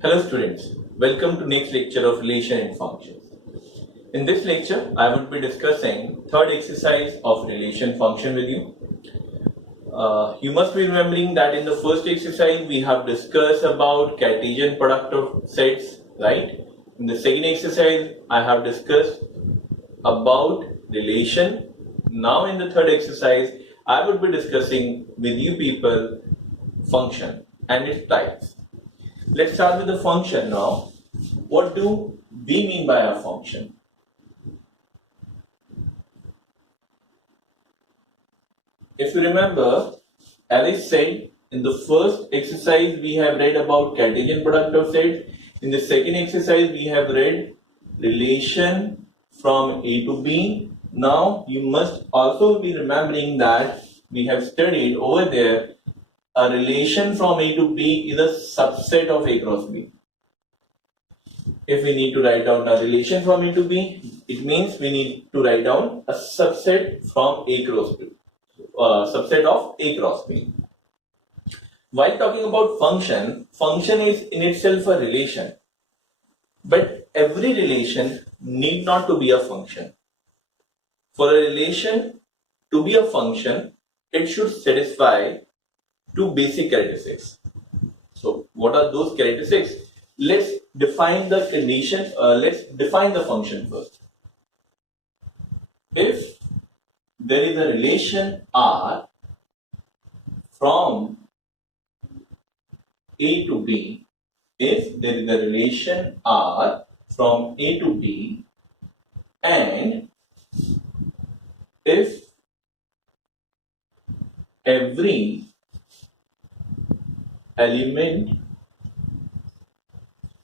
Hello students, welcome to next lecture of relation and functions. In this lecture, I would be discussing third exercise of relation function with you. You must be remembering that in the first exercise we have discussed about Cartesian product of sets, right? In the second exercise, I have discussed about relation. Now in the third exercise, I would be discussing with you people function and its types. Let's start with the function now. What do we mean by a function? If you remember, Alice said in the first exercise we have read about Cartesian product of sets. In the second exercise we have read relation from A to B. Now you must also be remembering that we have studied over there a relation from A to B is a subset of A cross B. If we need to write down a relation from A to B, it means we need to write down a subset from A cross B, subset of A cross B. While talking about function is in itself a relation, but every relation need not to be a function. For a relation to be a function, it should satisfy two basic characteristics. So what are those characteristics? Let's define the condition. Let's define the function first. If there is a relation R from A to B, if there is a relation R from A to B, and if every element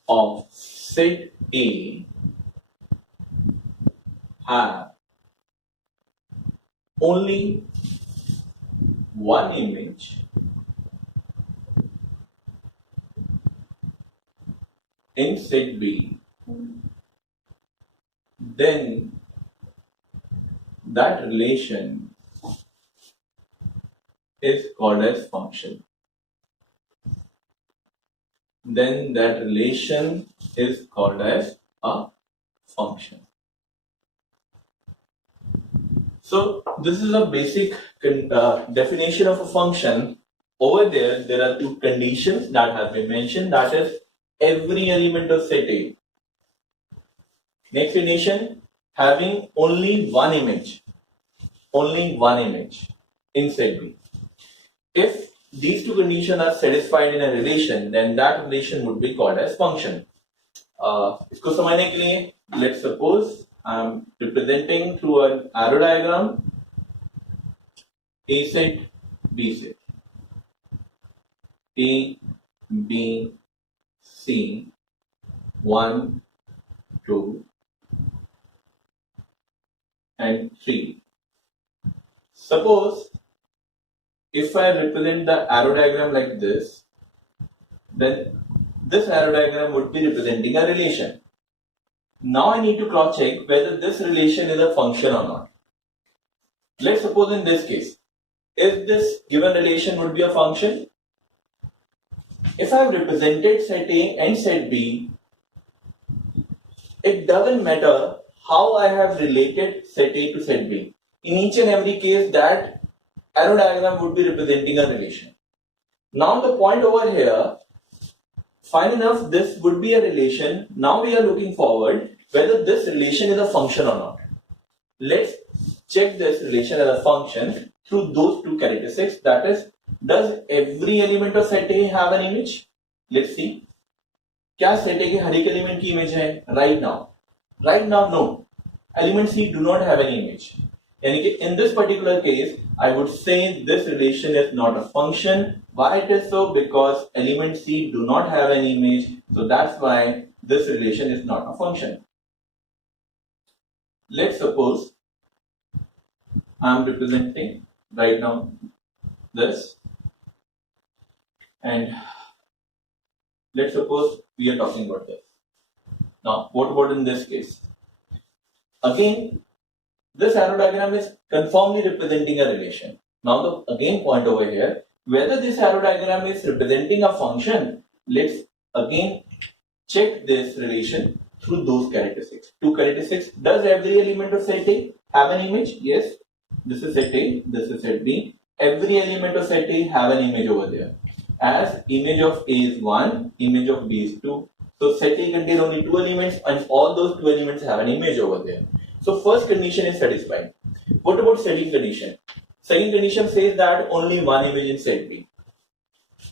of set A have only one image in set B, then that relation is called as function. Then that relation is called as a function. So this is a basic definition of a function. Over there are two conditions that have been mentioned, that is every element of set A. Next condition, having only one image in set B. If these two conditions are satisfied in a relation, then that relation would be called as function. इसको समझने के लिए let's suppose I'm representing through an arrow diagram A set, B set, A, B, C, 1, 2, and 3. Suppose if I represent the arrow diagram like this, then this arrow diagram would be representing a relation. Now I need to cross check whether this relation is a function or not. Let's suppose in this case, if this given relation would be a function, if I have represented set A and set B, it doesn't matter how I have related set A to set B. In each and every case, that arrow diagram would be representing a relation. Now the point over here, fine enough, this would be a relation. Now we are looking forward whether this relation is a function or not. Let's check this relation as a function through those two characteristics, that is, does every element of set A have an image? Let's see. क्या set A के हर एक element की image है? Right now, no. Element C do not have any image. यानी कि in this particular case, I would say this relation is not a function. Why it is so? Because element C do not have an image, so that's why this relation is not a function. Let's suppose I am representing right now this, and let's suppose we are talking about this. Now, what about in this case? Again, this arrow diagram is conformly representing a relation. Now the again point over here, whether this arrow diagram is representing a function, let's again check this relation through those characteristics. Two characteristics. Does every element of set A have an image? Yes. This is set A, this is set B. Every element of set A have an image over there. As image of A is 1, image of B is 2. So set A contains only 2 elements and all those 2 elements have an image over there. So first condition is satisfied. What about second condition? Second condition says that only one image in set B.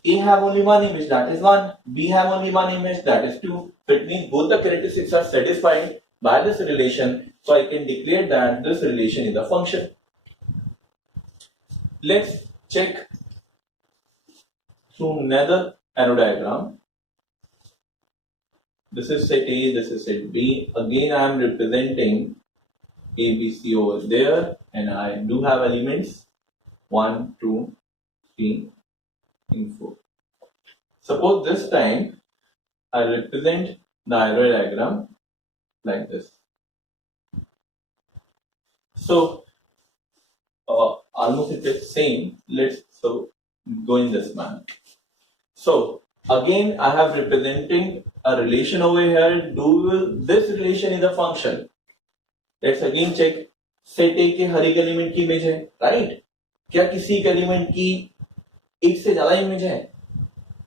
A have only one image, that is 1. B have only one image, that is 2. So it means both the characteristics are satisfied by this relation. So I can declare that this relation is a function. Let's check through another arrow diagram. This is set A, this is set B. Again, I am representing A, B, C over there, and I do have elements 1, 2, 3, and 4. Suppose this time I represent the arrow diagram like this. So almost it is same. Let's go in this manner. So again, I have representing a relation over here. This relation is a function. Let's again check. Set A के हर एक element की image है, right? क्या किसी एक element की एक से ज्यादा इमेज है?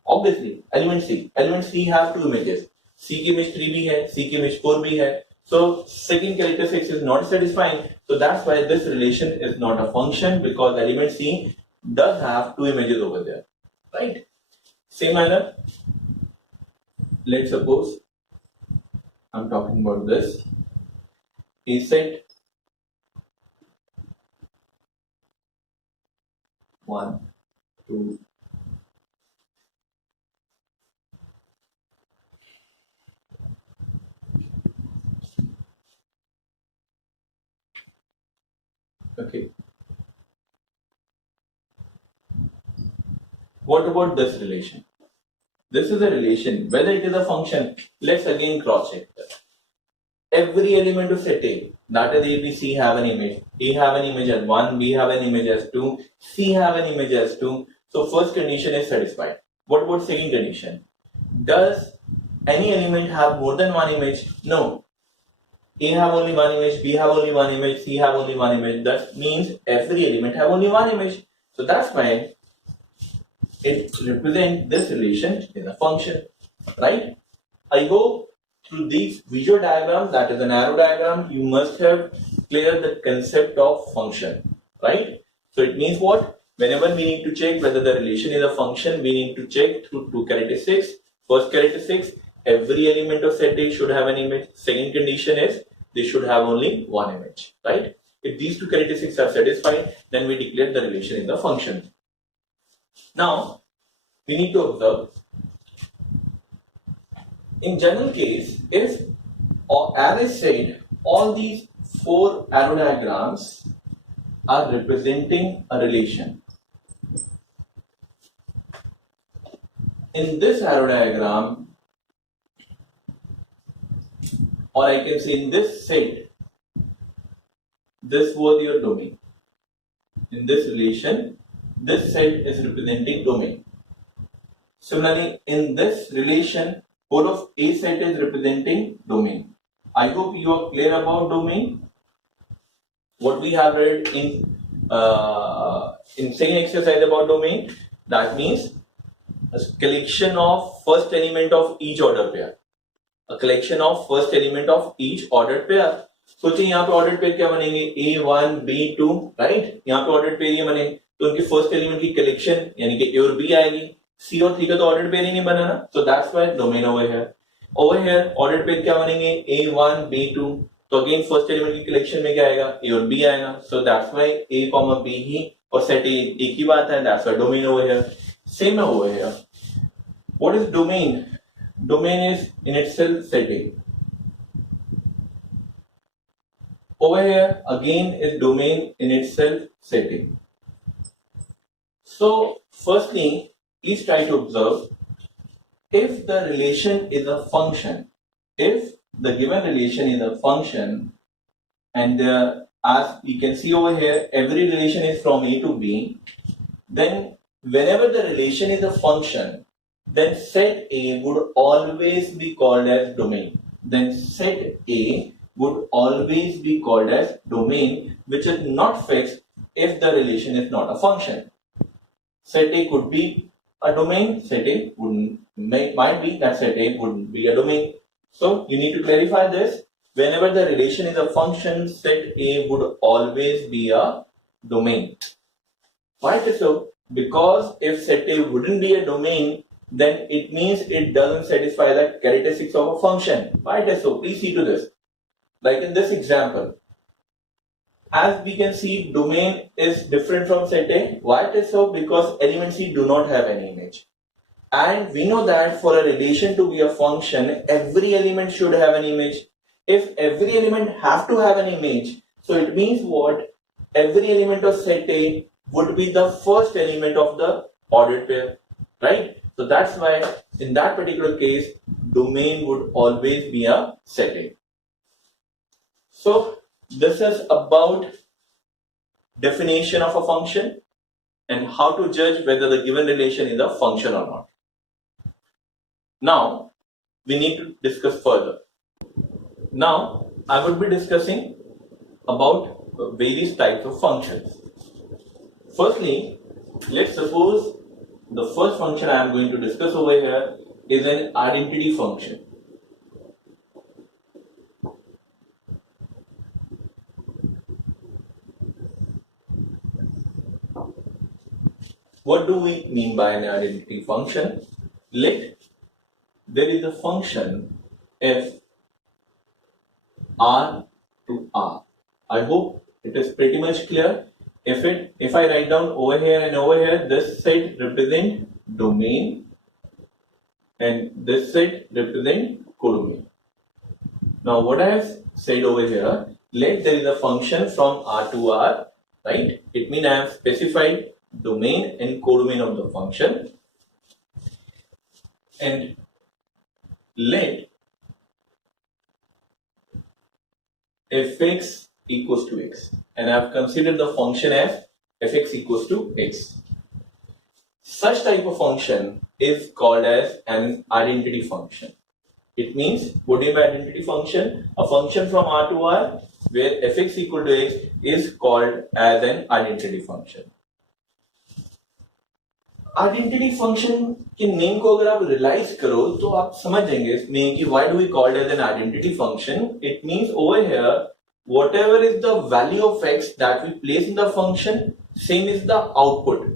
Obviously, element C have 2 images. C की image 3 भी है, C की image 4 भी है. So second characteristic is not satisfying. So that's why this relation is not a function, because element C does have 2 images over there, right? Same manner, let's suppose I'm talking about this. A set 1, 2, okay. What about this relation? This is a relation. Whether it is a function, let's again cross check that. Every element of set A, that is A, B, C have an image. A have an image as 1, B have an image as 2, C have an image as 2. So first condition is satisfied. What about second condition? Does any element have more than one image? No. A have only one image, B have only one image, C have only one image. That means every element have only one image. So that's why it represents this relation in a function, right? I go through these visual diagrams, that is an arrow diagram, you must have cleared the concept of function, right? So it means what? Whenever we need to check whether the relation is a function, we need to check through two characteristics. First characteristics, every element of set A should have an image. Second condition is they should have only one image, right? If these two characteristics are satisfied, then we declare the relation is a function. Now, we need to observe, in general case, if, or as I said, all these four arrow diagrams are representing a relation. In this arrow diagram, or I can say in this set, this was your domain. In this relation, this set is representing domain. Similarly, in this relation, whole of A set is representing domain. I hope you are clear about domain. What we have read in second exercise about domain, that means a collection of first element of each ordered pair. A collection of first element of each ordered pair. सोचिए यहाँ पे ordered pair क्या बनेंगे, A1, B2, right? यहाँ पे ordered pair ये बने तो उनके फर्स्ट एलिमेंट की कलेक्शन यानी कि A और B आएगी. C और 3 का तो ऑर्डर्ड पेयर ही नहीं बना ना, so that's why domain over here. Over here ordered pair क्या बनेंगे, A1, B2, तो अगेन फर्स्ट एलिमेंट की कलेक्शन में क्या आएगा, A और B आएगा. So that's why A, B ही और सेट A एक ही बात है. That's why domain over here. Same है over here. What is domain? Domain is in itself set A. Over here again is domain in itself set A. So firstly, please try to observe if the relation is a function. If the given relation is a function, and as you can see over here, every relation is from A to B, then whenever the relation is a function, then set A would always be called as domain. Then set A would always be called as domain, which is not fixed if the relation is not a function. Set A could be a domain, set A might be that set A wouldn't be a domain. So you need to clarify this. Whenever the relation is a function, set A would always be a domain. Why is it so? Because if set A wouldn't be a domain, then it means it doesn't satisfy the characteristics of a function. Why it is so? Please see to this. Like in this example, as we can see, domain is different from set A. Why it is so? Because element C do not have any image. And we know that for a relation to be a function, every element should have an image. If every element have to have an image, so it means what? Every element of set A would be the first element of the ordered pair, right? So that's why in that particular case, domain would always be a set A. So this is about definition of a function and how to judge whether the given relation is a function or not. Now we need to discuss further. Now I would be discussing about various types of functions. Firstly, let's suppose the first function I am going to discuss over here is an identity function. What do we mean by an identity function? Let there is a function f r to r. I hope it is pretty much clear. If I write down over here and over here, this set represent domain and this set represent codomain. Now what I have said over here, let there is a function from R to R, right? It means I have specified domain and codomain of the function, and let fx equals to x, and I have considered the function as fx equals to x. Such type of function is called as an identity function. It means, what do you mean by identity function? A function from R to R where fx equal to x is called as an identity function. Identity function के name को अगर आप realise करो तो आप समझ जाएंगे इसमें कि why do we called as an identity function. It means over here whatever is the value of x that we place in the function, same is the output.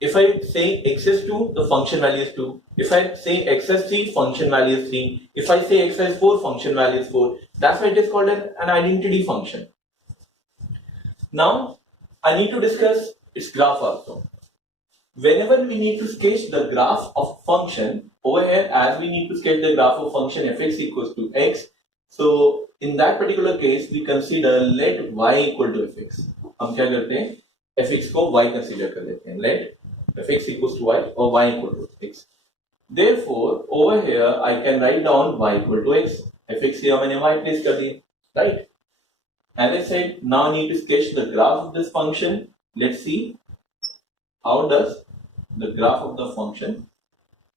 If I say x is 2, the function value is 2. If I say x is 3, function value is 3. If I say x is 4, function value is 4. That's why it is called an identity function. Now I need to discuss its graph also. Whenever we need to sketch the graph of function, over here as we need to sketch the graph of function fx equals to x, so in that particular case we consider let y equal to fx. हम क्या करते हैं fx को y consider कर लेते हैं. Let fx equals to y or y equal to x. Therefore over here I can write down y equal to x. fx here मैंने y place कर दिया, right? As I said, now I need to sketch the graph of this function. Let's see how does the graph of the function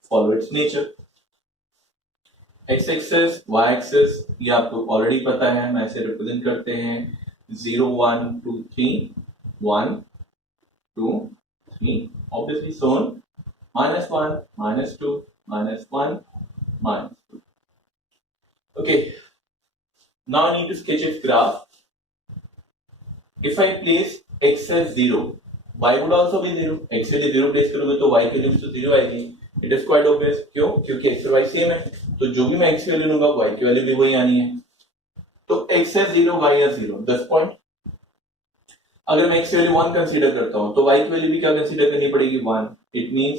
follow its nature. x-axis, y-axis ये आपको already पता है, मैं इसे represent करते हैं 0 1 2 3 1 2 3 obviously shown -1 -2 -1 -2. Okay, now I need to sketch its graph. If I place x as 0, y would also be 0. x के लिए 0 प्लेस करोगे तो y की वैल्यू तो 0 आएगी. It is quite obvious. क्यों? क्योंकि x और y सेम है, तो जो भी मैं x की वैल्यू लूंगा y की वैल्यू भी वही आनी है. तो x है 0, y है 0. 10 पॉइंट. अगर मैं x की वैल्यू 1 कंसीडर करता हूं तो y की वैल्यू भी क्या कंसीडर करनी पड़ेगी? 1. It means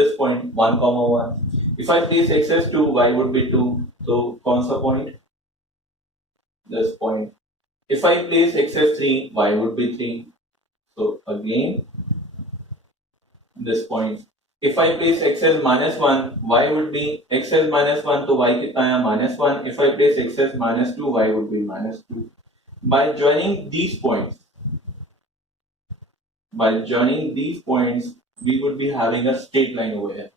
this point 1, 1. If I place x as 2, y would be 2. तो कौन सा point? This point. If I place x as 3, y would be 3. So again, this point. If I place x as -1, y would be x as -1, तो y कितना है? -1. If I place x as -2, y would be -2. By joining these points, we would be having a straight line over here.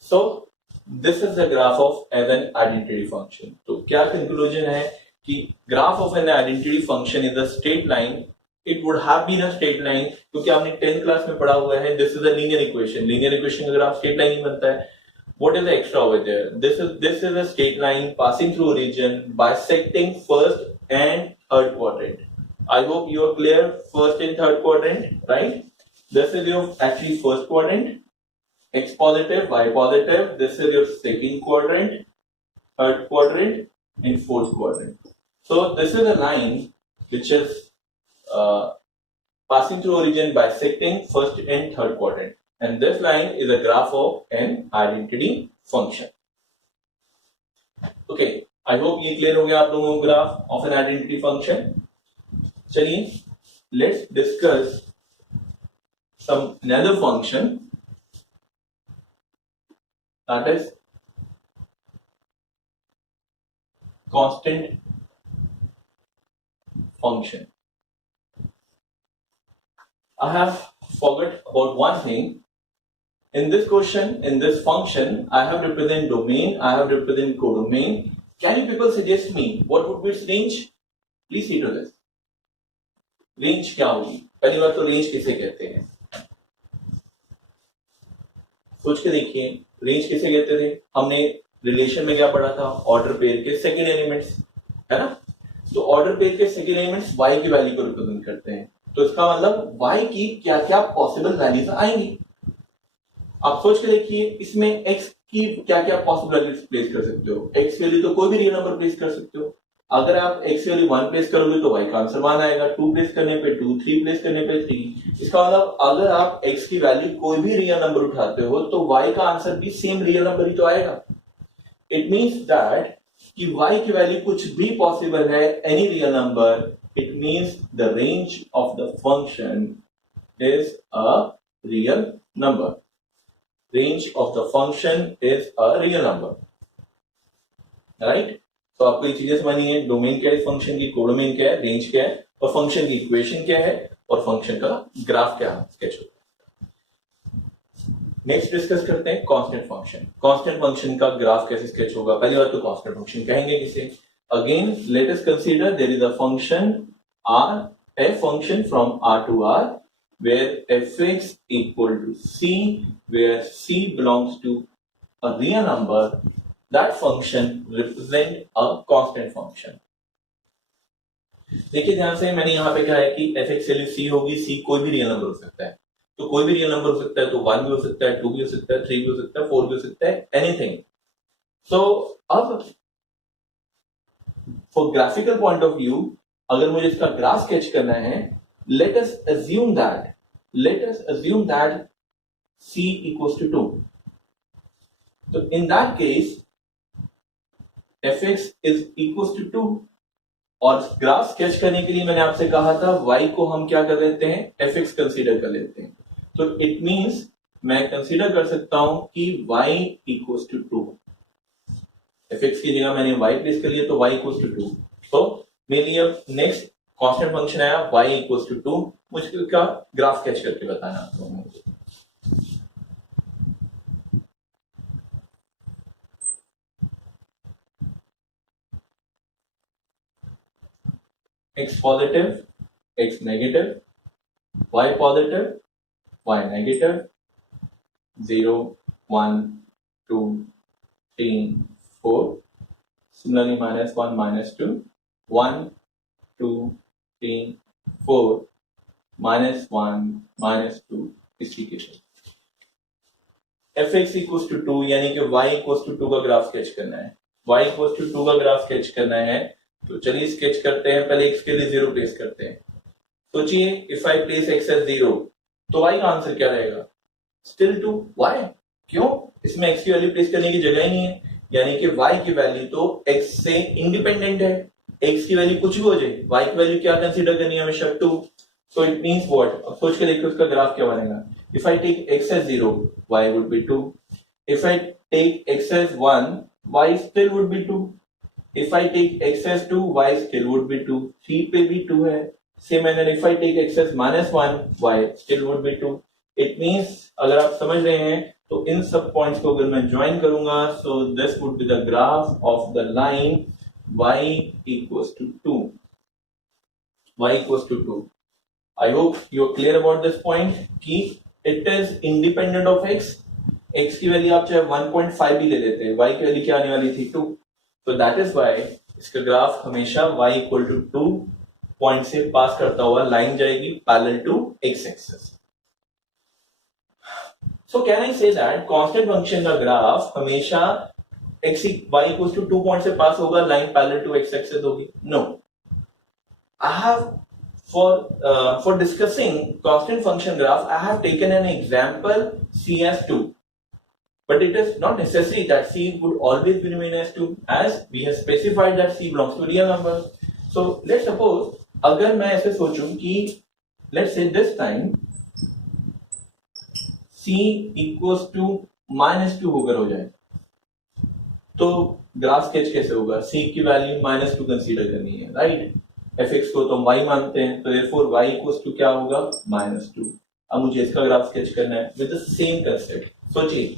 So this is the graph of as an identity function. तो क्या conclusion है कि graph of an identity function is a straight line. It would have been a straight line क्योंकि आपने 10th class में पढ़ा हुआ है. This is a linear equation. Linear equation का graph straight line ही बनता है. What is the extra over there? This is a straight line passing through a region bisecting first and third quadrant. I hope you are clear. First and third quadrant, right? This is your actually first quadrant. X positive, Y positive. This is your second quadrant, third quadrant, and fourth quadrant. So this is a line which is passing through a region bisecting first and third quadrant. And this line is a graph of an identity function. Okay, I hope ये clear हो गया आप लोगों को graph of an identity function. चलिए, let's discuss some another function, that is constant function. I have forgot about one thing. In this question, in this function, I have represent domain, I have represent codomain. Can you people suggest me what would be its range? Please see to this. Range क्या होगी? पहली बात तो range किसे कहते हैं? सोच के देखिए, range किसे कहते थे? हमने रिलेशन में क्या पढ़ा था? ऑर्डर पेयर के सेकेंड एलिमेंट्स, है ना? तो ऑर्डर पेयर के सेकेंड एलिमेंट्स y की वैल्यू को रिप्रेजेंट करते हैं. तो इसका मतलब y की क्या क्या पॉसिबल वैल्यूज आएंगी. आप सोच के देखिए, इसमें x की क्या क्या पॉसिबल वैल्यूज प्लेस कर सकते हो. x वैल्यू तो कोई भी रियल नंबर प्लेस कर सकते हो. अगर आप x वैल्यू 1 प्लेस करोगे तो y का आंसर 1 आएगा. 2 प्लेस करने पे 2, 3 प्लेस करने पे 3. इसका मतलब अगर आप x की वैल्यू कोई भी रियल नंबर उठाते हो तो y का आंसर भी सेम रियल नंबर ही तो आएगा. इट मींस दैट कि y की वैल्यू कुछ भी पॉसिबल है, any real number. It means the range of the function is a real number. Range of the function is a real number, right? तो आपको ये चीजें समझनी है. डोमेन क्या है फंक्शन की, कोडोमेन क्या है, रेंज क्या है, और फंक्शन की इक्वेशन क्या है, और फंक्शन का ग्राफ क्या है, स्केच होता है. नेक्स्ट डिस्कस करते हैं कांस्टेंट फंक्शन. कांस्टेंट फंक्शन का ग्राफ कैसे स्केच होगा. पहली बात तो कांस्टेंट फंक्शन कहेंगे किसे. Again let us consider there is a function r, a function from r to r, where fx equal to c, where c belongs to a real number. That function represent a constant function. देखिए ध्यान से, मैंने यहाँ पे क्या है कि fx value c होगी. c कोई भी रियल नंबर हो सकता है. तो कोई भी रियल नंबर हो सकता है, तो 1 भी हो सकता है, 2 भी हो सकता है, 3 भी हो सकता है, 4 भी हो सकता है, एनीथिंग. सो अब for graphical point of view, अगर मुझे इसका ग्राफ स्केच करना है, let us assume that c equals to 2. So in that case fx is equals to 2. और ग्राफ स्केच करने के लिए मैंने आपसे कहा था y को हम क्या कर लेते हैं, fx कंसीडर कर लेते हैं. तो इट मींस मैं कंसीडर कर सकता हूं कि y equals to 2. fx की जगह मैंने y प्लेस कर लिया तो y equals to 2. तो मेरे लिए नेक्स्ट कांस्टेंट फंक्शन आया y equals to 2. मुझे इसका ग्राफ स्केच करके बताना आपको. x positive, x negative, y positive, y negative, 0, 1, 2, 3, 4. Similarly, -1, -2, 1, 2, 3, 4, -1, -2, इस तरीके से. fx equals to 2 यानी कि y equals to 2 का ग्राफ स्केच करना है. y equals to 2 का ग्राफ स्केच करना है. तो चलिए स्केच करते हैं. पहले x के लिए 0 प्लेस करते हैं. सोचिए, if I place x as 0 तो y का आंसर क्या रहेगा, स्टिल 2. y क्यों, इसमें x की वैल्यू प्लेस करने की जगह ही नहीं है. यानी कि y की वैल्यू तो x से इंडिपेंडेंट है. x की वैल्यू कुछ भी हो जाए, y की वैल्यू क्या कंसीडर करनी है हमेशा, 2. सो इट मींस व्हाट, अब सोच के देखो उसका ग्राफ क्या बनेगा. If I take x as 0 y would be 2. If I take x as 1 y still would be 2. If I take x as 2, y still would be 2. 3 पे भी 2 है. Same manner, if I take x as -1, y still would be 2. It means अगर आप समझ रहे हैं तो इन सब पॉइंट्स को अगर मैं ज्वाइन करूंगा, so this would be the graph of the line y equals to 2. y equals to 2. I hope you're clear about this point कि it is independent of x. x की वैल्यू आप चाहे 1.5 भी ले लेते हैं, y की वैल्यू क्या आने वाली थी 2. So that is why इसका ग्राफ हमेशा y equal to 2 पॉइंट से पास करता हुआ लाइन जाएगी parallel to x axis. So can I say that constant function का ग्राफ हमेशा x y equals to 2 point से पास होगा, line parallel to x axis होगी? No. I have for discussing constant function graph, I have taken an example c as 2, but it is not necessary that c would always remain as 2, as we have specified that c belongs to real numbers. So let's suppose अगर मैं ऐसे सोचूं कि let's say this time c equals to -2 होकर हो जाए, तो graph sketch कैसे होगा? c की वैल्यू -2 कंसीडर करनी है, राइट? fx को तो हम y मानते हैं, तो therefore y equals to क्या होगा? -2. अब मुझे इसका ग्राफ स्केच करना है विद द सेम कंसेप्ट. सोचिए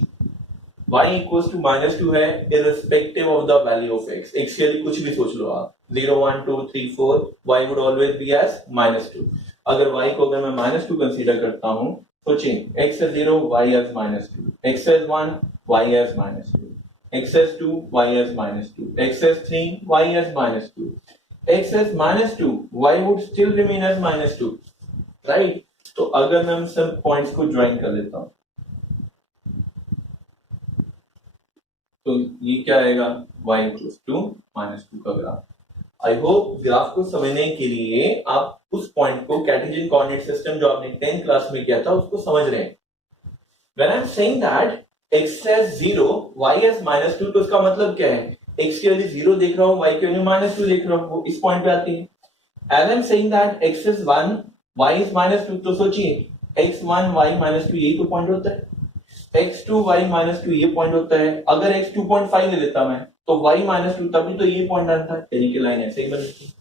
y equals to -2 है irrespective of the value of x. x के लिए कुछ भी सोच लो आप, 0 1 2 3 4, y would always be as -2. अगर y को अगर मैं -2 कंसीडर करता हूं, सोचिए x is 0, y as -2, x is 1, y as -2, x is 2, y as -2, x is 3, y as -2, x as -2, y would still remain as -2, right? तो अगर मैं सब पॉइंट्स को ज्वाइन कर लेता हूं, तो ये क्या आएगा? y equals to -2 का ग्राफ. आई होप ग्राफ को समझने के लिए आप उस पॉइंट को कार्टेशियन कोऑर्डिनेट सिस्टम जो आपने 10th क्लास में किया था उसको समझ रहे हैं. When I'm saying that x as 0, y as -2, तो इसका मतलब क्या है? x की वैल्यू 0 देख रहा हूं, y की वैल्यू -2 देख रहा हूं, वो इस पॉइंट पे आती है. As I'm saying that x is 1, y is -2, तो सोचिए x1 y -2 यही तो पॉइंट होता है, x2 y -2 ये पॉइंट होता है. अगर x 2.5 ले लेता मैं तो y -2 तभी तो ये पॉइंट आता है, यानी कि लाइन ऐसे ही बनती है,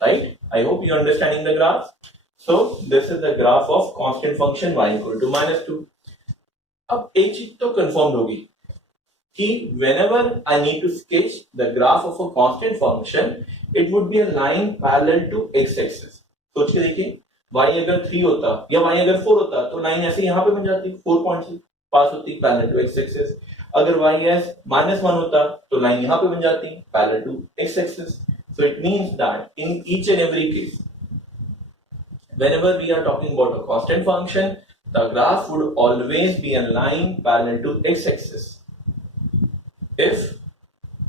right? I hope you understanding the graph. So this is the graph of constant function y equal to -2. अब एक चीज तो कंफर्म होगी कि whenever I need to sketch the graph of a constant function, it would be a line parallel to x axis. सोच के देखिए, y अगर 3 होता या y अगर 4 होता तो लाइन ऐसे यहाँ पे बन जाती, 4 पॉइंट से पास होती पैरेलल टू x एक्सिस. अगर y as -1 होता तो लाइन यहाँ पे बन जाती parallel to x axis. So it means that in each and every case, whenever we are talking about a constant function, the graph would always be a line parallel to x axis. If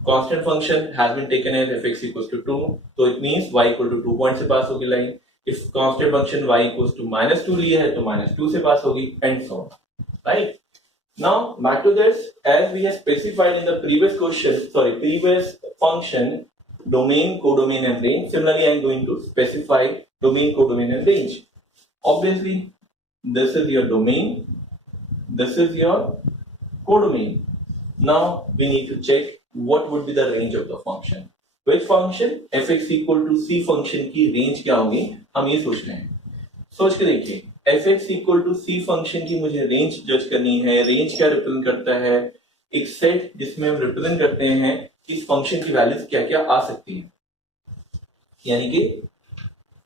constant function has been taken as fx equals to 2, so it means y equal to 2 point से पास होगी line. If constant function y equals to -2 लिए है तो -2 से पास होगी, and so on, right? Now back to this, as we have specified in the previous function, domain, codomain and range. Similarly, I am going to specify domain, codomain and range. Obviously, this is your domain, this is your codomain. Now we need to check what would be the range of the function. Which function? fx equal to c function की range क्या होगी, हम ये सोच रहे हैं. सोच के देखिए, fx equal to c function की मुझे रेंज जज करनी है. रेंज क्या रिप्रेजेंट करता है? एक सेट जिसमें हम रिप्रेजेंट करते हैं इस फंक्शन की वैल्यूज क्या क्या आ सकती है, यानी कि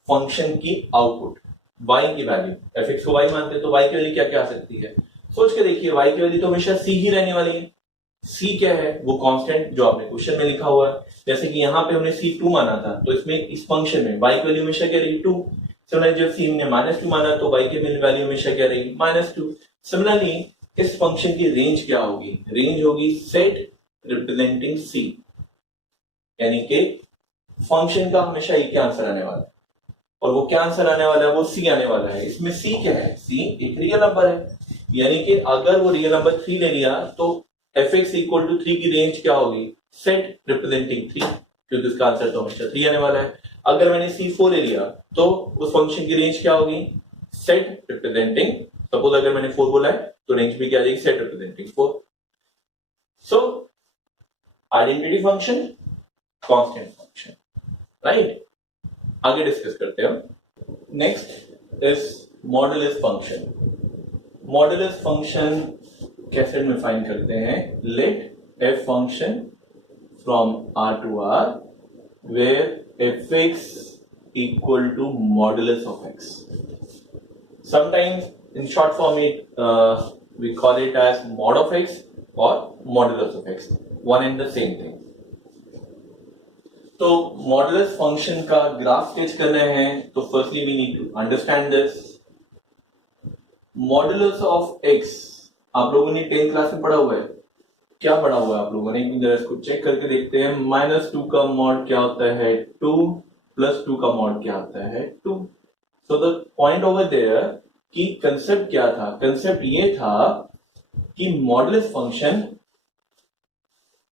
फंक्शन की आउटपुट y की वैल्यू. fx को y मानते हैं तो y की वैल्यू क्या क्या आ सकती है. सोच के देखिए, y की वैल्यू तो हमेशा c ही रहने वाली है. c क्या है? वो कांस्टेंट जो आपने क्वेश्चन में लिखा हुआ है. जैसे कि यहाँ पे हमने c 2 माना था, तो इसमें इस फंक्शन में y की वैल्यू हमेशा क्या रही? 2. सिमिलरली जब c हमने -2 माना तो y की वैल्यू हमेशा क्या रही? -2. सिमिलरली इस फंक्शन की रेंज क्या होगी? रेंज होगी सेट रिप्रेजेंटिंग c, यानी कि फंक्शन का हमेशा एक आंसर आने वाला है, और वो क्या आंसर आने वाला है? वो c आने वाला है. इसमें c क्या है? c एक रियल नंबर है, यानी कि अगर वो रियल नंबर 3 ले लिया तो fx इक्वल टू 3 की रेंज क्या होगी? सेट रिप्रेजेंटिंग 3, क्योंकि उसका आंसर तो हमेशा 3 आने वाला है. अगर मैंने c4 ले लिया तो उस फंक्शन की रेंज क्या होगी? सेट रिप्रेजेंटिंग, सपोज अगर मैंने 4 बोला है तो रेंज भी क्या आ जाएगी? Set representing 4. So identity function, constant function, right? आगे डिस्कस करते हैं हम. Next is modulus function. Modulus function कैसे डिफाइन करते हैं? Let F function from R to R where F x equal to modulus of X. Sometimes in short form we call it as mod of x or modulus of x, one and the same thing. तो modulus function का graph sketch करना है तो firstly we need to understand this. Modulus of x आप लोगों ने 10th class में पढ़ा हुआ है। क्या पढ़ा हुआ है आप लोगों ने? एक जरा इसको चेक करके देखते हैं। -2 का मॉड क्या होता है? 2 + 2 का मॉड क्या होता है? 2। So the point over there कि कंसेप्ट क्या था? कंसेप्ट ये था कि modulus function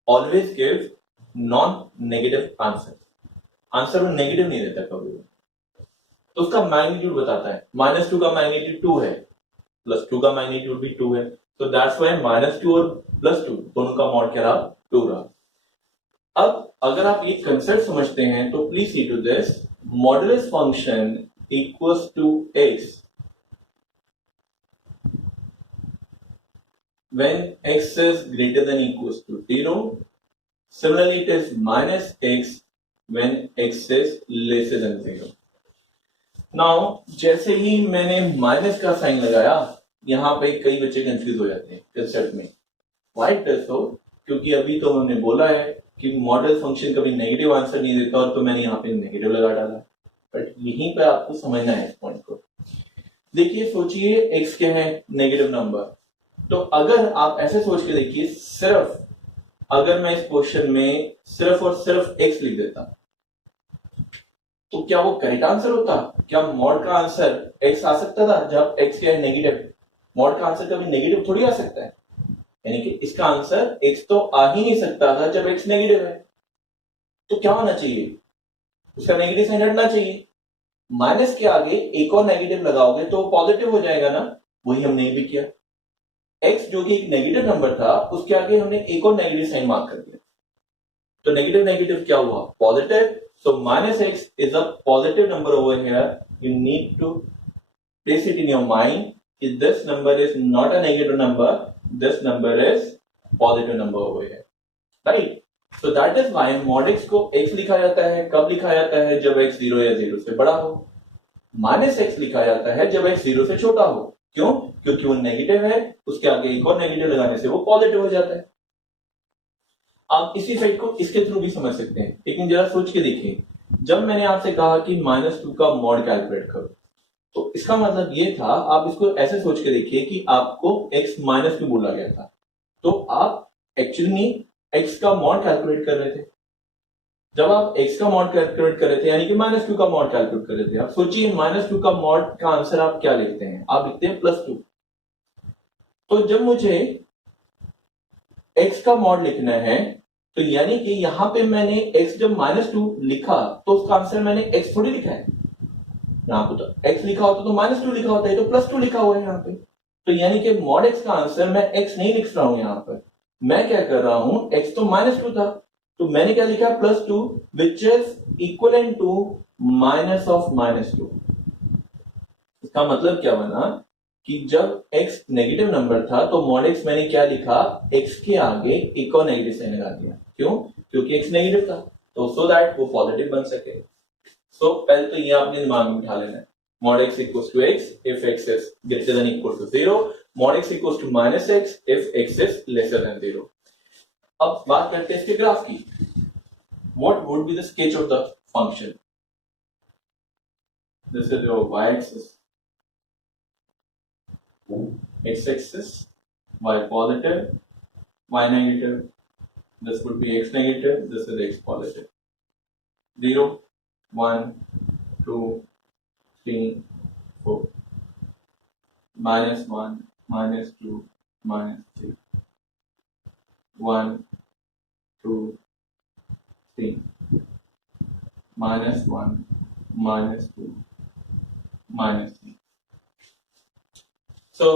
always give non negative answer. Answer वो नेगेटिव नहीं देता कभी। तो उसका मैग्नीट्यूड बताता है। -2 का मैग्नीट्यूड 2 है, +2 का मैग्नीट्यूड भी 2 है, तो दैट्स व्हाई -2 और +2 दोनों का मॉड क्या रहा? 2 रहा। अब अगर आप ये कंसेप्ट समझते हैं तो please see to this. Modulus function equals to x when x is greater than equals to 0. Similarly, it is -x when x is lesser than 0. Now, जैसे ही मैंने माइनस का साइन लगाया, यहां पे कई बच्चे कंफ्यूज हो जाते हैं कंसेप्ट में। Why does so? क्योंकि अभी तो हमने बोला है कि मॉडुलस फंक्शन कभी नेगेटिव आंसर नहीं देता, और तो मैंने यहाँ पे नेगेटिव लगा डाला। बट यहीं पे आपको समझना है इस पॉइंट को। देखिए, सोचिए x क्या है? Negative number. तो अगर आप ऐसे सोच के देखिए, सिर्फ अगर मैं इस क्वेश्चन में सिर्फ और सिर्फ x लिख देता तो क्या वो करेक्ट आंसर होता? क्या मॉड का आंसर x आ सकता था जब x क्या है? नेगेटिव। मॉड का आंसर कभी नेगेटिव थोड़ी आ सकता है। यानी कि इसका आंसर x तो आ ही नहीं सकता था जब x नेगेटिव है। तो क्या होना चाहिए? उसका नेगेटिव साइन हटना चाहिए। माइनस के आगे एक और नेगेटिव लगाओगे तो पॉजिटिव हो जाएगा ना। वही हमने भी किया। x जो कि एक नेगेटिव नंबर था, उसके आगे हमने एक और नेगेटिव साइन मार्क कर दिया। तो नेगेटिव नेगेटिव क्या हुआ? Positive. So -x is a positive number over here. You need to place it in your mind कि this number is not a negative number, this number is positive number over here, right? So that is why mod x को x लिखा जाता है। कब लिखा जाता है? जब x 0 या 0 से बड़ा हो। -x लिखा जाता है जब x 0 से छोटा हो। क्यों? क्योंकि वो नेगेटिव है, उसके आगे एक और नेगेटिव लगाने से वो पॉजिटिव हो जाता है। आप इसी साइड को इसके थ्रू भी समझ सकते हैं, लेकिन जरा सोच के देखिए। जब मैंने आपसे कहा कि -2 का मॉड कैलकुलेट करो, तो इसका मतलब ये था, आप इसको ऐसे सोच के देखिए कि आपको x -2 बोला गया था, तो आप एक्चुअली x का मॉड कैलकुलेट कर रहे थे। जब आप x का मॉड कैलकुलेट कर रहे थे, यानी कि -2 का मॉड कैलकुलेट कर रहे थे, आप सोचिए -2 का मॉड का आंसर आप क्या लिखते हैं? आप लिखते हैं +2। तो जब मुझे x का मॉड लिखना है, तो यानी कि यहां पे मैंने x जब -2 लिखा तो उसका आंसर मैंने x थोड़ी लिखा है। यहां पे तो x लिखा होता तो -2 लिखा होता है, तो +2 लिखा हुआ है यहाँ पे। तो यानी कि मॉड x का आंसर मैं x नहीं लिख रहा हूं यहां पर। मैं क्या कर रहा हूं? x तो -2 था, तो मैंने क्या लिखा? +2 विच इज इक्वलेंट टू -2। इसका मतलब क्या बना कि जब x नेगेटिव नंबर था तो मॉड x मैंने क्या लिखा? x के आगे एक और नेगेटिव साइन लगा दिया। क्यों? क्योंकि x नेगेटिव था, तो सो दैट वो पॉजिटिव बन सके। सो पहले तो ये आपने दिमाग में उठा लेना है। Mod x equals to x if x is greater than equal to 0, mod x equals to -x if x is lesser than 0। अब बात करते हैं इसके ग्राफ की। What would be the sketch of the function? This is your y-axis, x-axis, y positive, y negative. This would be x negative. This is x positive. 0, 1, 2, 3, 4. -1, -2, -3. 1, 2, 3. -1, -2, -3. So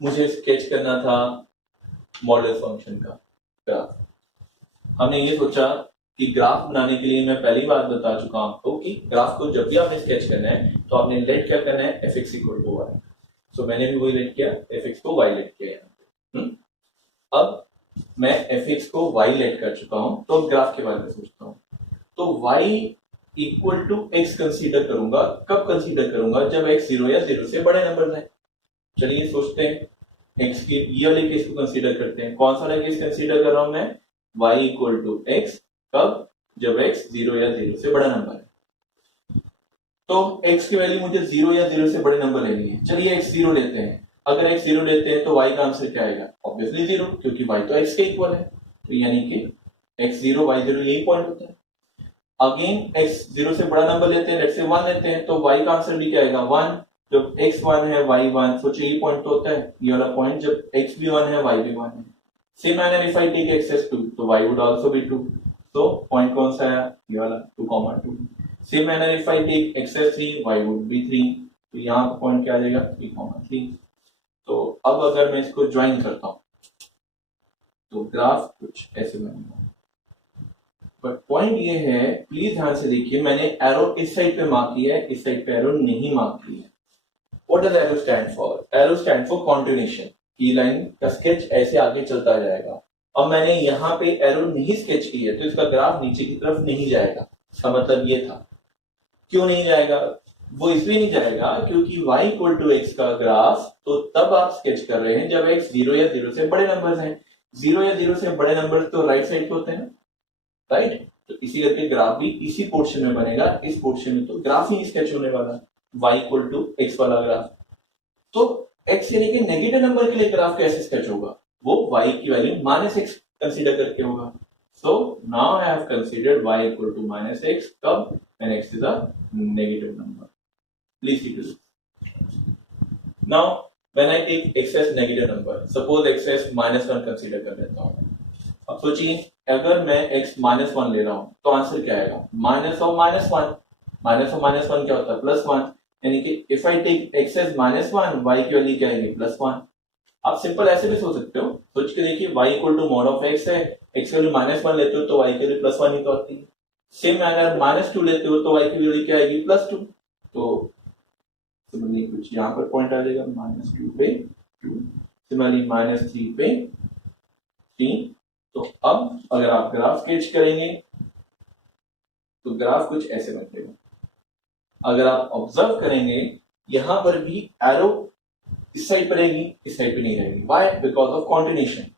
मुझे sketch करना था modulus function का graph. हमने ये सोचा कि graph बनाने के लिए मैं पहली बात बता चुका हूं आपको कि ग्राफ को जब भी आपने स्केच करना है तो आपने लेट क्या करना है, f x equal to y. So मैंने भी वही लेट किया, एफ एक्स को वाई लेट किया यहाँ पे। अब मैं एफ एक्स को वाई लेट कर चुका हूं, तो अब ग्राफ के बारे में सोचता हूं। तो y equal to X consider करूंगा। कब कंसीडर करूंगा? जब x 0 या 0 से बड़े नंबर है। चलिए सोचते हैं x की ये वाले केस को कंसीडर करते हैं। कौन सा वाला केस कंसीडर कर रहा हूं मैं? y equal to X. कब? जब x 0 या 0 से बड़ा नंबर है। तो x की वैल्यू मुझे 0 या 0 से बड़े नंबर लेनी है। चलिए x 0 लेते हैं। अगर x 0 लेते हैं तो y का आंसर क्या आएगा? ऑब्वियसली 0, क्योंकि y तो x के इक्वल है। तो यानी कि x 0 y 0 यही पॉइंट होता है। अगेन x 0 से बड़ा नंबर लेते हैं, लेट्स से 1 लेते हैं, तो y का आंसर भी क्या आएगा? 1। जब x 1 है y 1, सोचिए ये पॉइंट तो होता है, ये वाला पॉइंट जब x भी 1 है y भी 1 है। Same manner if I take x as 2 तो y would also be 2। तो पॉइंट कौन सा आया? ये वाला 2, 2। Same manner if I take x as 3 y would be 3। तो यहाँ पर पॉइंट क्या आ जाएगा? 3, 3। तो अब अगर मैं इसको ज्वाइन करता हूं तो ग्राफ कुछ ऐसे बनेगा। बट पॉइंट ये है, प्लीज ध्यान से देखिए, मैंने एरो इस साइड पे मार्क किया है, इस साइड पे एरो नहीं मार्क किया है। What does arrow stand for? Arrow stand for continuation. की लाइन का स्केच ऐसे आगे चलता जाएगा। अब मैंने यहाँ पे एरो नहीं स्केच की है तो इसका ग्राफ नीचे की तरफ नहीं जाएगा। इसका मतलब ये था। क्यों नहीं जाएगा? वो इसलिए नहीं जाएगा क्योंकि y इक्वल टू एक्स का ग्राफ तो तब आप स्केच कर रहे हैं जब x 0 या 0 से बड़े नंबर्स हैं। 0 या 0 से बड़े नंबर तो राइट साइड पे होते हैं, राइट? तो इसी करके ग्राफ भी इसी पोर्शन में बनेगा। इस पोर्शन में तो ग्राफ ही स्केच होने वाला है, y इक्वल टू एक्स वाला ग्राफ। तो x यानी कि नेगेटिव नंबर के लिए ग्राफ कैसे स्केच होगा? वो y की वैल्यू -x कंसीडर करके होगा। So now I have considered y equal to -x। कब? When x is a negative number. Please see to this. Now when I take x as negative number, suppose x as -1 consider कर लेता हूं। अब सोचिए अगर मैं x -1 ले रहा हूं तो आंसर क्या आएगा? Minus of -1। माइनस ऑफ -1 क्या होता है? +1। यानी कि if I take x as -1, y की वैल्यू क्या आएगी? +1। आप सिंपल ऐसे भी सोच सकते हो। सोच के देखिए, y equal to mod of x है, x की वैल्यू -1 लेते हो तो y की वैल्यू +1 ही तो आती है। सेम मैनर -2 लेते हो तो y की वैल्यू क्या आएगी? +2। तो सिमिलरली कुछ यहाँ पर पॉइंट आ जाएगा, -2 पे 2, सिमिलरली -3 पे 3। तो अब अगर आप ग्राफ स्केच करेंगे तो ग्राफ कुछ ऐसे बनेगा। अगर आप ऑब्जर्व करेंगे यहां पर भी एरो इस साइड पर रहेगी, इस साइड पे नहीं रहेगी। Why? Because of continuation.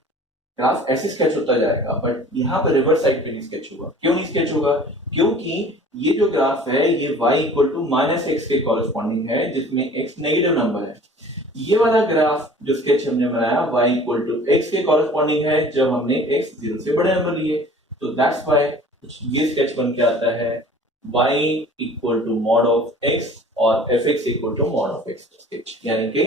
Graph ऐसे स्केच होता जाएगा, बट यहाँ पर रिवर्स साइड पे नहीं स्केच होगा। क्यों नहीं स्केच होगा? क्योंकि ये जो ग्राफ है ये y इक्वल टू -x के कॉरेस्पॉन्डिंग है, जिसमें x नेगेटिव नंबर है। ये वाला ग्राफ जो स्केच हमने बनाया y इक्वल टू x के कॉरेस्पॉन्डिंग है जब हमने x 0 से बड़े नंबर लिए। तो दैट्स व्हाई ये स्केच बन के आता है y equal to mod of x और fx equal to mod of x sketch. यानी कि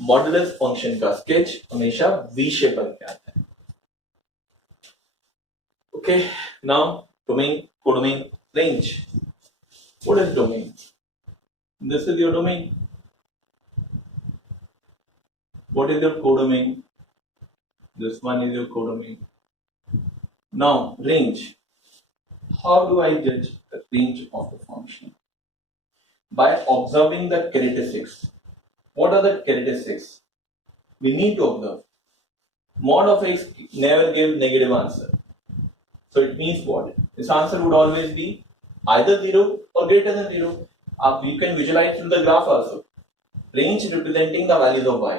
मॉडुलस फंक्शन का स्केच हमेशा v शेप बन के आता है। Okay, now domain, codomain, range. What is domain? This is your domain. What is your codomain? This one is your codomain. Now, range. How do I judge the range of the function? By observing the characteristics. What are the characteristics? We need to observe. Mod of x never gives negative answer. So it means what? This answer would always be either 0 or greater than 0. You can visualize through the graph also. Range representing the values of y.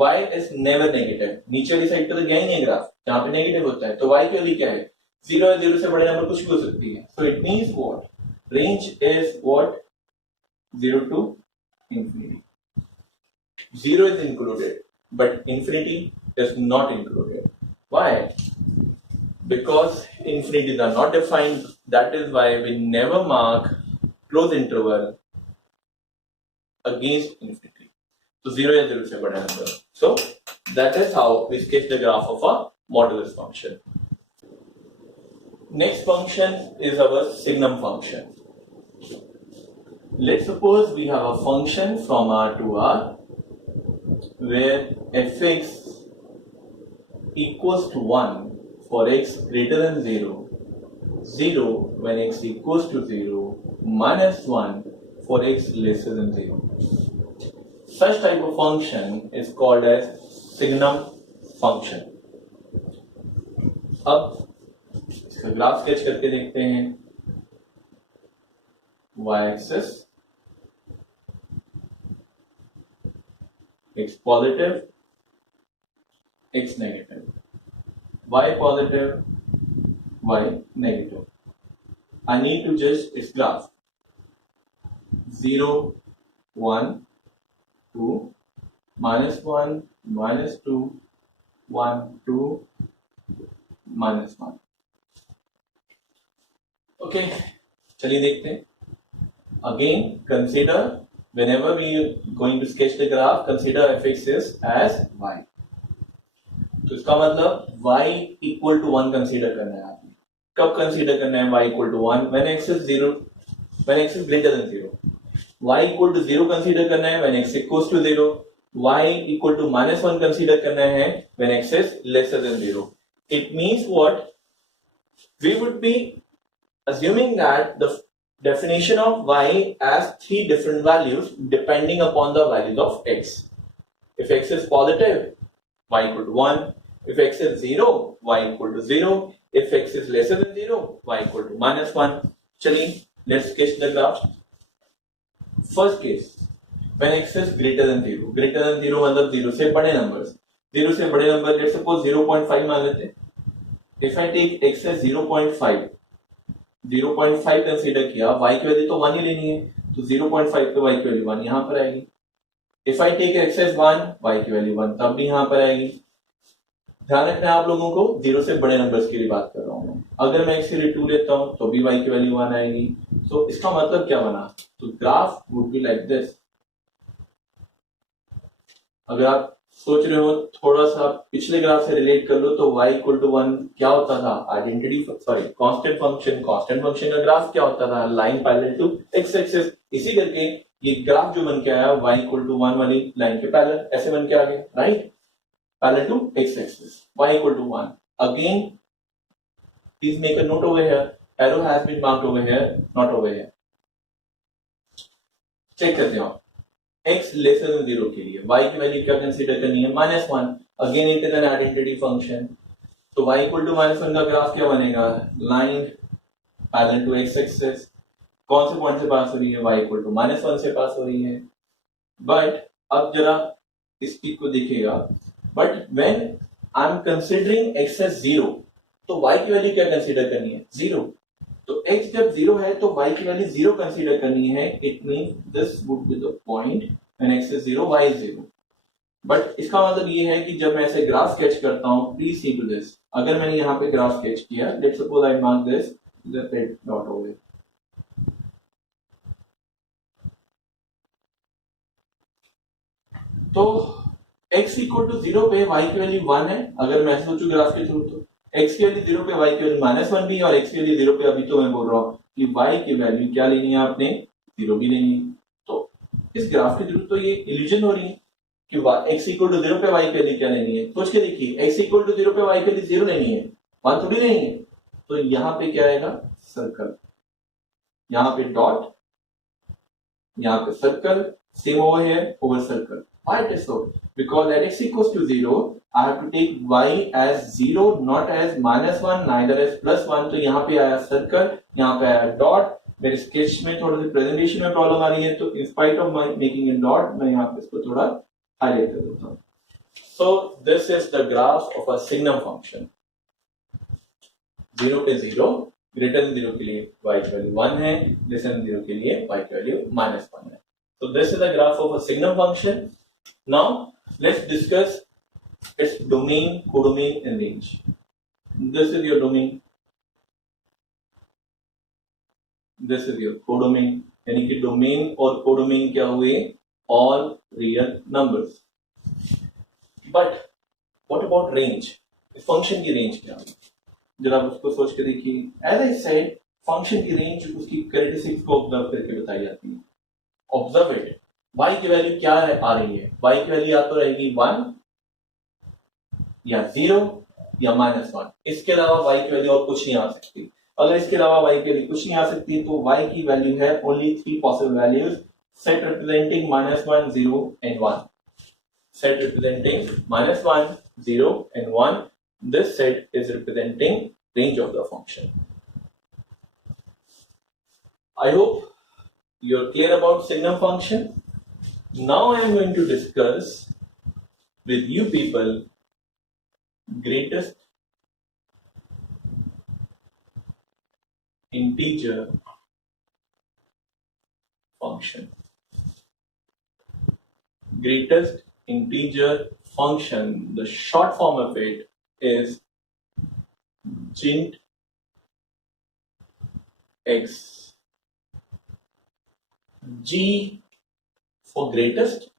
y is never negative. नीचे वाली side पे तो गया ही नहीं graph, जहां पे negative होता है। तो y की वैल्यू क्या है? 0 या 0 से बड़े नंबर कुछ भी हो सकती है। So it means what? Range is what? 0 to infinity. 0 is included, but infinity is not included. Why? Because infinities are not defined. That is why we never mark close interval against infinity. So 0 या 0 से बड़ा number. So that is how we sketch the graph of a modulus function. Next function is our signum function. Let's suppose we have a function from R to R where fx equals to 1 for x greater than 0 0 when x equals to 0, -1 for x lesser than 0. Such type of function is called as signum function. अब इसका graph sketch करके देखते हैं. y axis x positive, x negative, y positive, y negative. I need to just this graph 0, 1, 2, -1, -2, 1, 2, -1. Okay, चलिए देखते हैं. Again, consider whenever we going to sketch the graph, consider f(x) as y. तो इसका मतलब y equal to 1 consider करना है आपने. कब कंसीडर करना है y equal to 1? When x is 0, when x is greater than 0. y equal to 0 consider करना है when x equals to 0. y equal to -1 consider करना है when x is lesser than 0. It means what? We would be assuming that the definition of y as 3 different values depending upon the values of x. If x is positive, y equal to 1. If x is 0, y equal to 0. If x is lesser than 0, y equal to -1. चलिए, let's sketch the graph. First case, when x is greater than 0. Greater than 0 मतलब 0 से बड़े numbers. 0 से बड़े number, let's suppose 0.5 मान लेते हैं. If I take x as 0.5, 0.5 consider किया, y की वैल्यू तो 1 ही लेनी है, तो 0.5 पे y की वैल्यू 1 यहाँ पर आएगी. If I take x as 1, y की वैल्यू 1 तब भी यहाँ पर आएगी. ध्यान रखना है आप लोगों को, 0 से बड़े नंबर्स की बात कर रहा हूँ. अगर मैं x के लिए 2 लेता हूँ तो भी y की वैल्यू 1 आएगी. तो इसका मतलब क्या बना? तो graph would be like this. अगर आप सोच रहे हो थोड़ा सा पिछले ग्राफ से रिलेट कर लो तो y इक्वल टू 1 क्या होता था? Identity constant function. Constant function का ग्राफ क्या होता था? Line parallel to x axis. इसी करके ये ग्राफ जो बन के आया y इक्वल टू 1 वाली लाइन के पैरेलल ऐसे बन के आ गया, right? Parallel to x axis, y equal to 1. Again please make a note over here. Arrow has been marked over here, not over here. Check करते हैं x लेसर देन 0 के लिए y की वैल्यू क्या कंसीडर करनी है? -1. Again it is an identity function. तो y equal to -1 का ग्राफ क्या बनेगा? Line parallel to x axis. कौन से पॉइंट से पास हो रही है? y इक्वल टू -1 से पास हो रही है. बट अब जरा इस चीज को देखिएगा. But when I am considering x as 0, तो y की वैल्यू क्या कंसीडर करनी है? 0. तो x जब 0 है तो y की वैल्यू 0 कंसीडर करनी है. It means this would be the point when x is 0, y is 0. But इसका मतलब ये है कि जब मैं ऐसे ग्राफ स्केच करता हूं, प्लीज सी टू दिस. अगर मैंने यहाँ पे ग्राफ स्केच किया, let's suppose I mark this the red dot over. तो x इक्वल टू 0 पे y की वैल्यू 1 है. अगर मैं सोचूं ग्राफ के थ्रू तो x की वैल्यू 0 पे y की वैल्यू -1 भी है, और x की वैल्यू 0 पे अभी तो मैं बोल रहा हूं कि y की वैल्यू क्या लेनी है आपने? 0 भी लेनी है. तो इस ग्राफ के थ्रू तो ये इल्यूजन हो रही है कि x इक्वल टू 0 पे y की वैल्यू क्या लेनी है. सोच के देखिए, x इक्वल टू 0 पे y की वैल्यू 0 लेनी है, 1 थोड़ी लेनी है. तो यहाँ पे क्या आएगा? सर्कल. यहाँ पे डॉट, यहाँ पे circle. Same over here, over circle. Why it is so? Because at x equals to 0, I have to take y as 0, not as -1, neither as +1. तो यहाँ पे आया सर्कल, यहाँ पे आया डॉट. मेरे स्केच में थोड़ा सा प्रेजेंटेशन में प्रॉब्लम आ रही है, तो in spite of my making a dot, मैं यहाँ पे इसको थोड़ा हाईलाइट कर देता हूँ. So this is the graph of a signum function. 0 पे 0, ग्रेटर देन 0 के लिए y की वैल्यू 1 है, लेस देन 0 के लिए y की वैल्यू -1 है. So this is the graph of a signum function. Now let's discuss its domain, codomain and range. This is your domain. This is your codomain. यानी कि domain और codomain क्या हुए? All real numbers. But what about range? इस function की range क्या है? जरा आप उसको सोच के देखिए. As I said, फंक्शन की रेंज उसकी कैरेक्टरिस्टिक्स को ऑब्जर्व करके बताई जाती है. Observe it. y की वैल्यू क्या आ रही है? y की वैल्यू या तो रहेगी 1 या 0 या -1. इसके अलावा y की वैल्यू और कुछ नहीं आ सकती. अगर इसके अलावा y के लिए कुछ नहीं आ सकती तो y की वैल्यू है only 3 possible values, set representing -1 0 and 1, set representing -1 0 and 1. This set is representing range of the function. I hope you're clear about signum function. Now I am going to discuss with you people greatest integer function. Greatest integer function, the short form of it is gint x. G for greatest,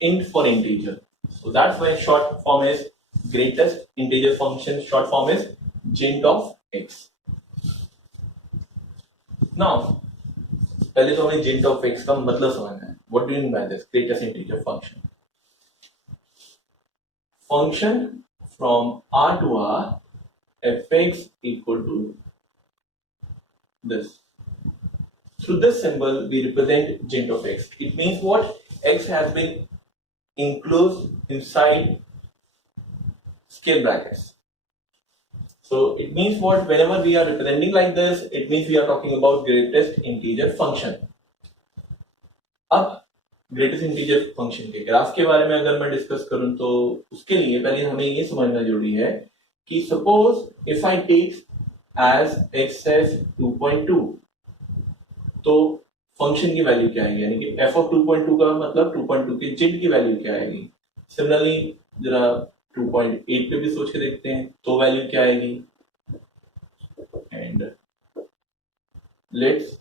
int for integer. So that's why short form is greatest integer function, short form is gint of x. Now पहले तो हमें gint of x का मतलब समझना है. What do you mean by this greatest integer function? Function from R to R, fx equal to this. Through this symbol we represent gint of x. It means what? X has been enclosed inside scale brackets. So it means what? Whenever we are representing like this, it means we are talking about greatest integer function. अब greatest integer function के graph के बारे में अगर मैं discuss करूं तो उसके लिए पहले हमें ये समझना जरूरी है कि suppose if I take as x as 2.2 तो फंक्शन की वैल्यू क्या आएगी, यानी कि f ऑफ 2.2 का मतलब 2.2 के जिंट की वैल्यू क्या आएगी. सिमिलरली जरा 2.8 पे भी सोच के देखते हैं तो वैल्यू क्या आएगी. एंड लेट्स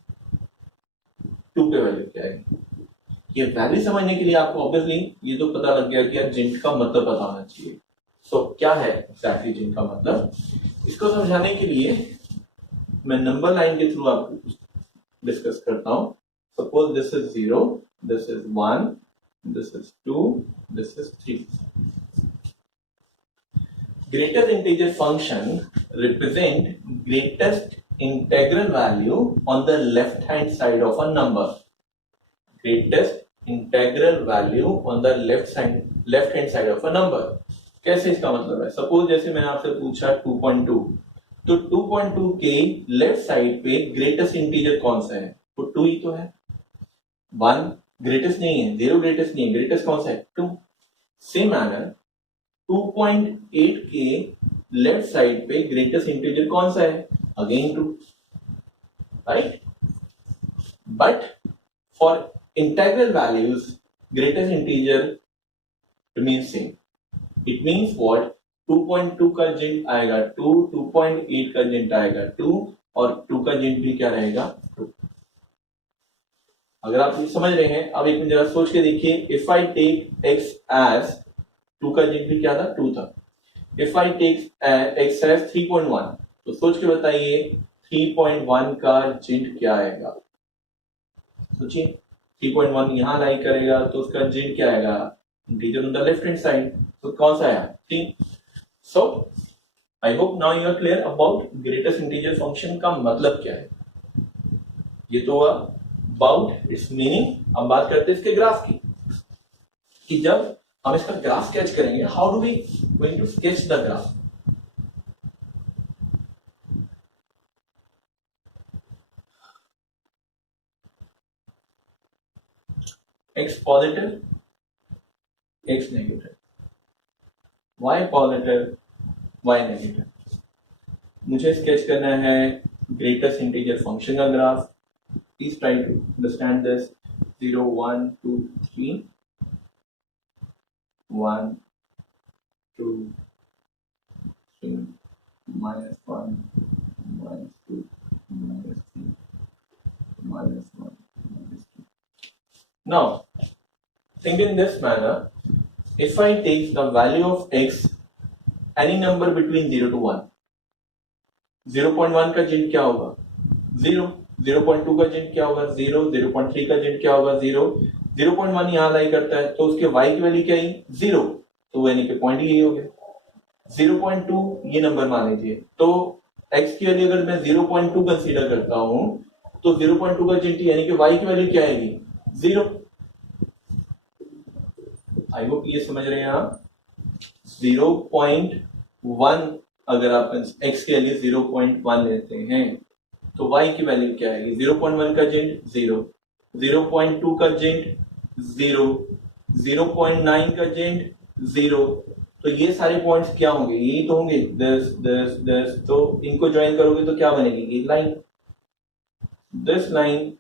2 पे वैल्यू क्या आएगी. ये वैल्यू समझने के लिए आपको ऑब्वियसली ये तो पता लग गया कि यार जिंट का मतलब पता होना चाहिए. सो क्या है एग्जैक्टली जिंट का मतलब, इसको समझाने के लिए मैं नंबर लाइन के थ्रू आपको डिस्कस करता हूं. Suppose this is 0, this is 1, this is 2, this is 3. Greatest integer function represent greatest integral value on the left hand side of a number. Greatest integral value on the left hand side of a number. कैसे इसका मतलब है? Suppose जैसे मैंने आपसे पूछा 2.2, तो 2.2 के लेफ्ट साइड पे ग्रेटेस्ट इंटीजर कौन सा है? तो 2 ही तो है. 1 ग्रेटेस्ट नहीं है, 0 ग्रेटेस्ट नहीं है, ग्रेटेस्ट कौन सा है? 2. सेम मैनर 2.8 के लेफ्ट साइड पे ग्रेटेस्ट इंटीजर कौन सा है? Again 2, right. But for integral values greatest integer remains same. It means what? 2.2 का जिंट आएगा 2, 2.8 का जिंट आएगा 2 और 2 का जिंट भी क्या रहेगा 2. अगर आप ये समझ रहे हैं, अब एक मिनट जरा सोच के देखिए. If I take x as 2 का जिंट भी क्या था? 2 था. If I take x as 3.1 तो सोच के बताइए 3.1 का जिंट क्या आएगा. सोचिए 3.1 यहां लाई करेगा तो उसका जिंट क्या आएगा? Integer on the left hand side. तो कौन सा आया? 3. So I hope now you are clear about greatest integer function का मतलब क्या है. ये तो अबाउट इट्स मीनिंग. अब बात करते हैं इसके ग्राफ की कि जब हम इसका ग्राफ स्केच करेंगे, how do we going to sketch the graph. x positive, x negative, y positive, y negative. मुझे स्केच करना है ग्रेटेस्ट इंटीजर फंक्शन का graph. Please try to understand this. 0 1 2 3, 1 2 3, -1 -2 -3 -1 -2. Now, think in this manner. If I take the value of x, any number between 0 to 1, 0.1 का जिंट क्या होगा? 0. 0.2 का जिंट क्या होगा? 0. 0.3 का जिंट क्या होगा? 0. 0.1 यहाँ लाई करता है तो उसके y की वैल्यू क्या आई? 0. तो यानी कि पॉइंट यही हो गया. 0.2 ये नंबर मान लीजिए, तो x की वैल्यू अगर मैं 0.2 कंसीडर करता हूं तो 0.2 का जेंट यानी कि y की वैल्यू क्या आएगी 0। आई होप ये समझ रहे हैं आप। 0.1 अगर आप x के लिए 0.1 लेते हैं तो y की वैल्यू क्या आएगी 0.1 का जेंट 0, 0.2 का जेंट 0, 0.9 का जेंट 0। तो ये सारे पॉइंट्स क्या होंगे, यही तो होंगे 10 10 10। तो इनको ज्वाइन करोगे तो क्या बनेगी ये line. This line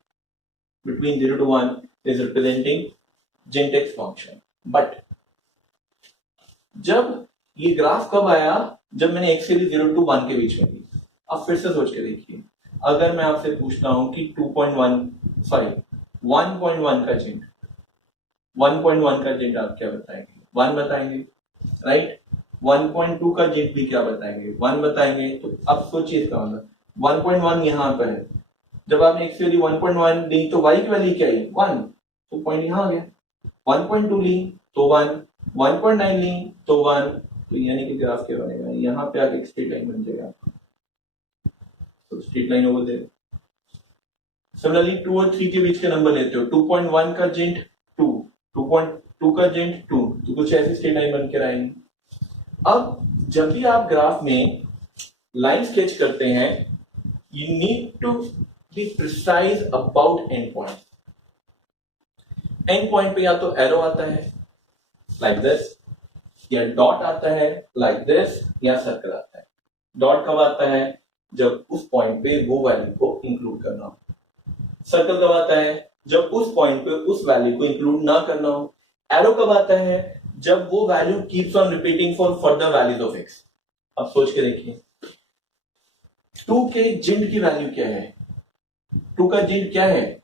between 0 to 1 is representing gent x function। But जब ये ग्राफ कब आया, जब मैंने x से 0 to 1 के बीच में दी। अब फिर से सोच के देखिए, अगर मैं आपसे पूछता हूं कि 1.1 का जेंट, 1.1 का जेंट आप क्या बताएंगे 1 बताएंगे, राइट। 1.2 का जेंट भी क्या बताएंगे 1 बताएंगे। तो अब सोचिए इसका मतलब 1.1 यहाँ पर है, जब आपने x की वैल्यू 1.1 ली तो y की वैल्यू क्या आई 1, तो पॉइंट यहाँ आ गया। 1.2 ली तो 1, 1.9 ली तो 1, तो यानी कि ग्राफ क्या बनेगा, यहाँ पे आके एक स्ट्रेट लाइन बन जाएगा। तो straight line over there. Similarly 2 और 3 के बीच के नंबर लेते हो, 2.1 का जेंट 2, 2.2 का जेंट 2, तो कुछ ऐसी स्ट्रेट लाइन बन के आएंगे। अब जब भी आप ग्राफ में लाइन स्केच करते हैं, you need to be precise about end point। And point पे या तो एरो आता है like this, या डॉट आता है like this, या सर्कल आता है। डॉट कब आता है, जब उस पॉइंट पे वो वैल्यू को इंक्लूड करना हो। सर्कल कब आता है, जब उस पॉइंट पे उस वैल्यू को इंक्लूड ना करना हो। एरो कब आता है, जब वो value keeps on repeating for further values of x. अब सोच के देखिए 2 के जेंट की वैल्यू क्या है, 2 का जेंट क्या है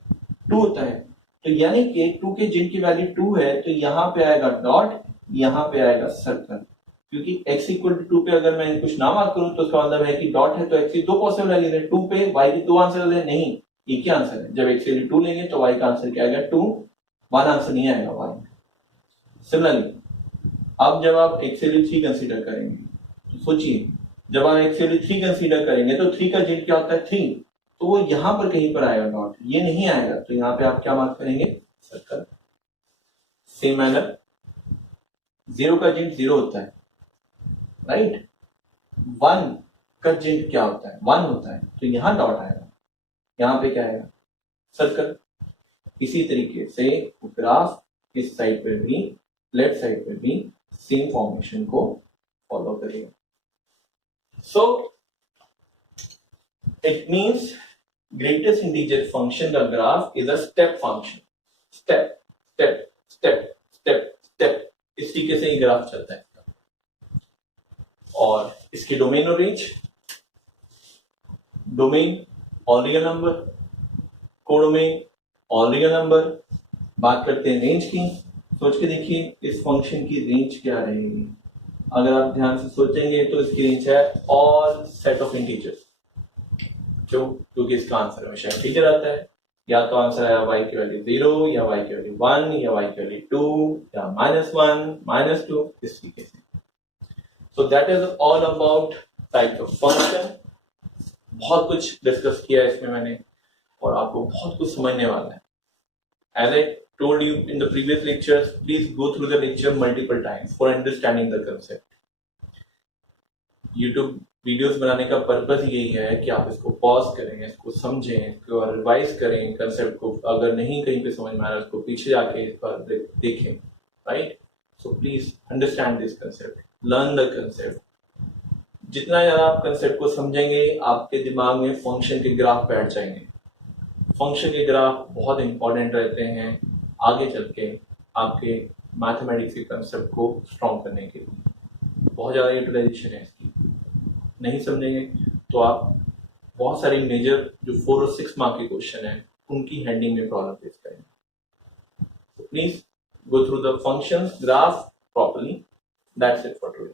2 होता है। तो यानी कि 2 के जेंट की वैल्यू 2 है, तो यहां पे आएगा डॉट, यहां पे आएगा सर्कल। क्योंकि x इक्वल टू 2 पे अगर मैं कुछ ना मार्क करूं तो उसका मतलब है कि डॉट है, तो x की दो पॉसिबल वैल्यू है, 2 पे y की दो आंसर है, नहीं एक ही आंसर है। जब x की वैल्यू 2 लेंगे तो y का आंसर क्या आएगा 2, 1 आंसर नहीं आएगा y। सिमिलरली अब जब आप x की वैल्यू 3 कंसीडर करेंगे तो सोचिए, जब आप x की वैल्यू 3 कंसीडर करेंगे तो 3 का जेंट क्या होता है 3, तो वो यहां पर कहीं पर आएगा डॉट, ये नहीं आएगा, तो यहां पे आप क्या मार्क करेंगे सर्कल। सेम मैनर 0 का जेंट 0 होता है, राइट। 1 का जेंट क्या होता है 1 होता है, तो यहां डॉट आएगा, यहां पे क्या आएगा सर्कल। इसी तरीके से ग्राफ इस साइड पर भी लेफ्ट साइड पर भी सेम फॉर्मेशन को फॉलो करेगा। So it means greatest integer function the graph is a step function। step step step step step इस तरीके से ये ग्राफ चलता है। और इसकी डोमेन और range, domain all real number, codomain all real number. बात करते हैं रेंज की, सोच के देखिए इस फंक्शन की रेंज क्या रहेगी। अगर आप ध्यान से सोचेंगे तो इसकी रेंज है ऑल सेट ऑफ इंटीजर्स, क्योंकि इसका आंसर हमेशा इंटीजर आता है। या तो आंसर आया y की वैल्यू 0, या y की वैल्यू 1, या y की वैल्यू 2, या -1 -2, इस तरीके से। सो that is all about type of function. बहुत कुछ डिस्कस किया इसमें मैंने, और आपको बहुत कुछ समझने वाला है। As I told you in the previous lectures, please go through the lecture multiple times for understanding the concept। YouTube videos बनाने का पर्पस यही है कि आप इसको पॉज करें, इसको समझें, इसको रिवाइज करें कंसेप्ट को। अगर नहीं कहीं पे समझ में आ रहा है उसको पीछे जाके इस पर देखें, right. So please understand this concept, learn the concept. जितना ज्यादा आप कंसेप्ट को समझेंगे आपके दिमाग में फंक्शन के ग्राफ बैठ जाएंगे। फंक्शन के ग्राफ बहुत इंपॉर्टेंट रहते हैं आगे चल के आपके मैथमेटिक्स के कंसेप्ट को स्ट्रॉन्ग करने के लिए। बहुत ज़्यादा यूटिलाइजेशन है इसकी, नहीं समझेंगे तो आप बहुत सारे मेजर जो 4 और 6 मार्क के क्वेश्चन है उनकी हैंडलिंग में प्रॉब्लम फेस करेंगे। Please go through the functions graph properly. That's it for today.